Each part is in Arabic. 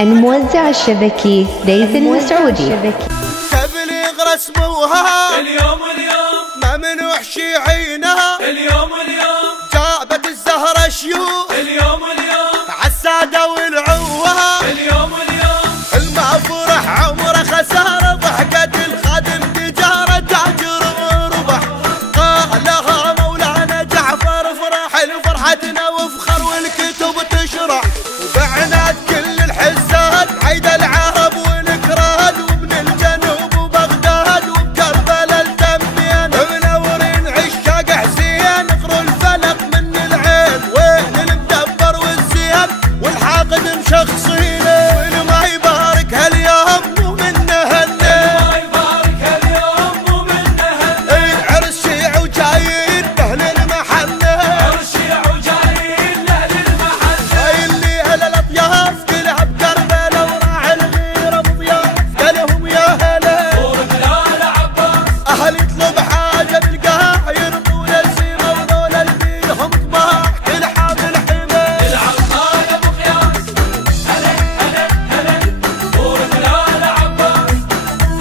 الموزع الشبكي ديث المسعودي. تبليغ رسموها اليوم ممنوع شيعينها اليوم جابت الزهرة شيوخ اليوم عالسادة والعوها اليوم المفرح عمره خسارة ضحكت الخادم تجارة تاجر وربح قالها مولانا جعفر افرح لفرحتنا وافخر والكتب تشرح وبعنات كل الحساد عيد العرب والكراد ومن الجنوب وبغداد وبكربلاء التمين منورين عشاق حسين اقروا الفلق من العين وين المدبر والزين والحاقد مشخصين والما يبارك هاليوم مو منه ما يبارك اليوم مو منه عرس شيع وجايين لاهل المحنه عرس شيع وجايين لاهل المحنه اللي اهل الاطياف كلها بكربلاء وراح الغيره بضياف قالهم يا هلا ورجال عباس اهل يطلب حاجه بالقاع يرضون السيره وذول اللي بيهم طباع كل حامل حمى العطاء يا ابو قياس هلا ورجال عباس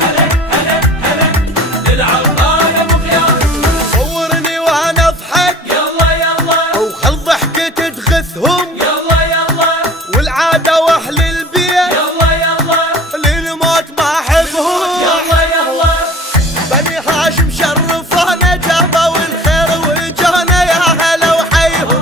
هلا العطاء يا ابو قياس صورني وانا اضحك يلا وخل ضحكتي تغثهم يلا والعاده واهل البيت يلا للموت ما احبهم يلا بني هاشم شرفونا جابوا الخير وجونا يا هلا وحيهم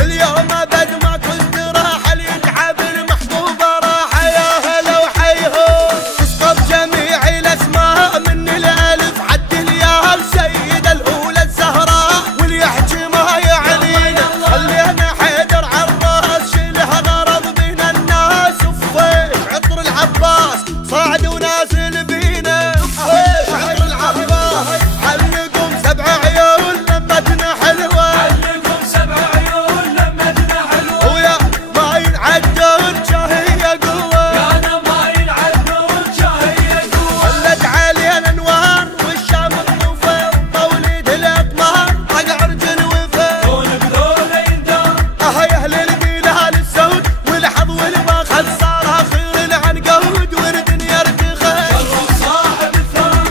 اليوم ابد ما كنت راح يتعب المحبوب راحه يا هلا وحيهم تسقط جميع الاسماء من الالف حد الياء سيدة الاولى الزهراء واللي يحكي ما يعنينا خلينا حيدر عالراس شيلها غرض بين الناس وفيش عطر العباس صاعد ونازل بينا وفيش عطر العباس علقهم 7 عيون لمتنا حلوه علقهم 7 عيون لمتنا حلوه ويا ما ينعدون شاهية قوة كان ما ينعدون شاهية قوة ولت علينا انوار والشام الطوفة ومولد الاقمار طق عرج الوفا ذول بذول يندار يا اهل البلاد السود والحظ والبخل صار اخير العنقود والدنيا ارتخت شرف صاحب الثار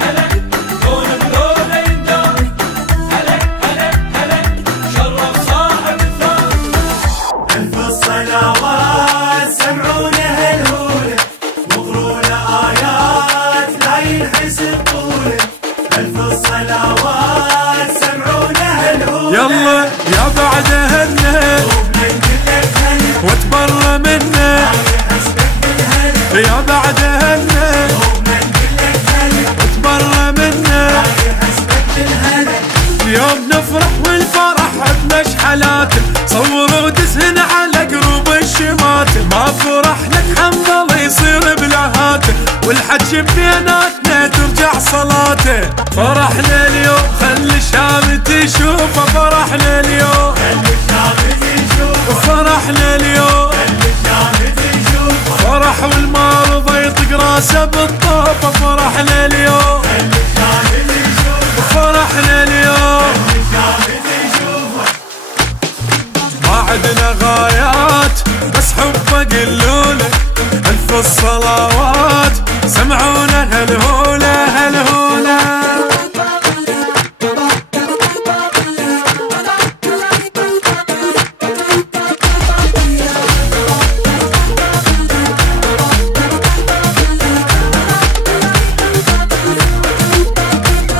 هلا ذول بذول يندار هلا شرف صاحب الثار ألف الصلوات سمعونا هالهولة وقرونا آيات لا ينحسب طوله ألف الصلوات سمعونا هالهولة يلا يا بعدهن وبننقلك هلا واتبرى منه حسبك بالهلا يا بعدهن وبننقلك هلا واتبرى منه حسبك بالهلا اليوم نفرح والفرح بمشحلاته صوروا دسهن على قروب الشماتل ما فرح لك حنظل يصير بلهاته والحج بيناتنا ترجع صلاته فرحنا اليوم خلي الشام تشوفه فرحنا اليوم خلي الشام يشوف فرحنا اليوم خلي الشام يشوف فرح والمرضى يطق راسه بالطوفه فرحنا اليوم خلي الشام يشوف فرحنا اليوم الشام يشوف ما عدنا غايات بس حبه قلوله ألف الصلوات سمعونا هالهولة هالهولة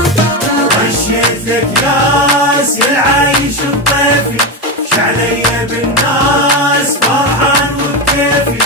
رشيت لك ناس العايش بطيفي شعلي بالناس فرحان وبكيفي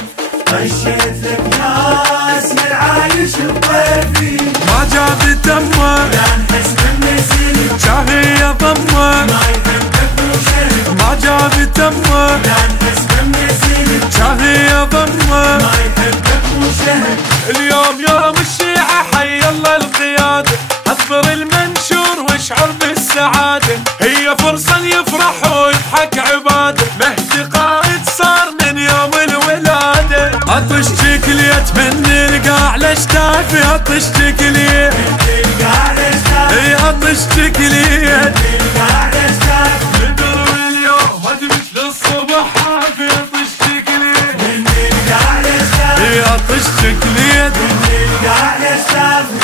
رشيت لك ناس العايش بطيفي ما جاب دمه لا نحس بالنسيل شاهية ضمه ما يحبك وشهد ما جاب دمه لا نحس بالنسيل شاهية ضمه ما يحبك وشهد اليوم يوم الشيعة حي الله القيادة حضر المنشور واشعر بالسعادة هي فرصة يفرح ويضحك عباده مهدي قائد صار من يوم الولادة عطشتك ليت من القاع لشتافي عطشتك ليت القاعدة يمسك اليد القاع يستاذن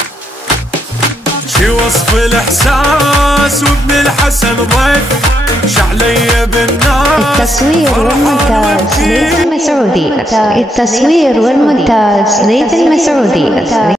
شي وصف الاحساس وابن الحسن ضيف شعلي بالناس التصوير والمونتاج ليث المسعودي. التصوير والمونتاج ليث المسعودي.